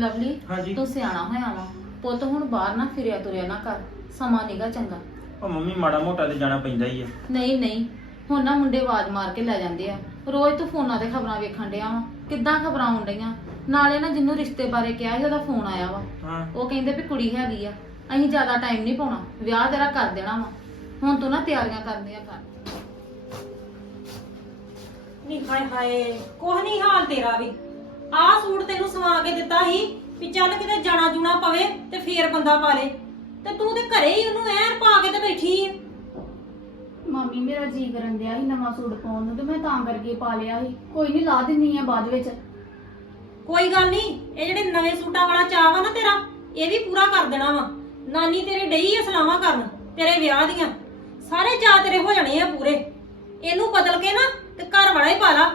Lovely ਹਾਂਜੀ। ਤੂੰ ਸਿਆਣਾ ਹੋਇਆ ਵਾ। ਪੁੱਤ ਹੁਣ ਬਾਹਰ ਨਾ ਫਿਰਿਆ ਤੁਰਿਆ ਨਾ ਕਰ। ਸਮਾਂ ਨੀਗਾ ਚੰਗਾ। ਉਹ ਮੰਮੀ ਮਾੜਾ ਮੋਟਾ ਤੇ ਜਾਣਾ ਪੈਂਦਾ ਹੀ ਆ। ਨਹੀਂ ਨਹੀਂ। ਹੁਣ ਨਾ ਮੁੰਡੇ ਆਵਾਜ਼ ਮਾਰ ਕੇ ਲੈ ਜਾਂਦੇ ਆ। ਰੋਜ਼ ਤੂੰ ਫੋਨਾਂ ਤੇ ਖਬਰਾਂ ਵੇਖਣ ਡਿਆ ਵਾ। ਕਿੱਦਾਂ ਖਬਰਾਂ ਆਉਣ ਡਈਆਂ? ਨਾਲੇ ਨਾ ਜਿੰਨੂੰ ਰਿਸ਼ਤੇ ਬਾਰੇ ਕਿਹਾ ਸੀ ਉਹਦਾ ਫੋਨ ਆਇਆ ਵਾ। ਹਾਂ। ਉਹ ਕਹਿੰਦੇ ਵੀ ਕੁੜੀ ਹੈਗੀ ਆ। ਅਸੀਂ ਜ਼ਿਆਦਾ ਟਾਈਮ ਨਹੀਂ ਪਾਉਣਾ। ਵਿਆਹ ਤੇਰਾ ਕਰ ਦੇਣਾ ਵਾ। ਹੁਣ ਤੂੰ ਨਾ ਤਿਆਰੀਆਂ ਕਰਦੀਆਂ ਕਰ। ਨੀ ਹਾਏ ਹਾਏ। ਕੋਹ ਨਹੀਂ ਹਾਲ ਤੇਰਾ ਵੀ। ਆਹ ਸੂਟ ਤੈਨੂੰ ਸਵਾ ਕੇ ਦਿੱਤਾ ਸੀ ਵੀ ਚੱਲ ਕਿਤੇ ਜਾਣਾ ਜੂਣਾ ਪਵੇ ਤੇ ਫੇਰ ਬੰਦਾ ਪਾ ਲੇ। ਤੇ ਤੂੰ ਤੇ ਘਰੇ ਹੀ ਉਹਨੂੰ ਐਨ ਪਾ ਕੇ ਤੇ ਬੈਠੀ ਆਂ। ਮੰਮੀ ਮੇਰਾ ਜੀ ਕਰਨ ਦਿਆ ਸੀ ਨਵਾਂ ਸੂਟ ਪਾਉਣ ਨੂੰ ਤੇ ਮੈਂ ਤਾਂ ਕਰਕੇ ਪਾ ਲਿਆ ਸੀ। ਕੋਈ ਨਹੀਂ ਲਾ ਦਿੰਨੀ ਆ ਬਾਅਦ ਵਿੱਚ। ਕੋਈ ਗੱਲ ਨਹੀਂ ਇਹ ਜਿਹੜੇ ਨਵੇਂ ਸੂਟਾਂ ਵਾਲਾ ਚਾਅ ਵਾ ਨਾ ਤੇਰਾ ਇਹ ਵੀ ਪੂਰਾ ਕਰ ਦੇਣਾ ਵਾ। ਨਾਨੀ ਤੇਰੇ ਡਈ ਆ ਸਲਾਮਾਂ ਕਰਨ ਤੇਰੇ ਵਿਆਹ ਦੀਆਂ। ਸਾਰੇ ਚਾਅ ਤੇਰੇ ਹੋ ਜਾਣੇ ਆ ਪੂਰੇ। ਇਹਨੂੰ ਬਦਲ ਕੇ ਨਾ ਤੇ ਘਰ ਵਾਲਾ ਹੀ ਪਾ ਲਾ।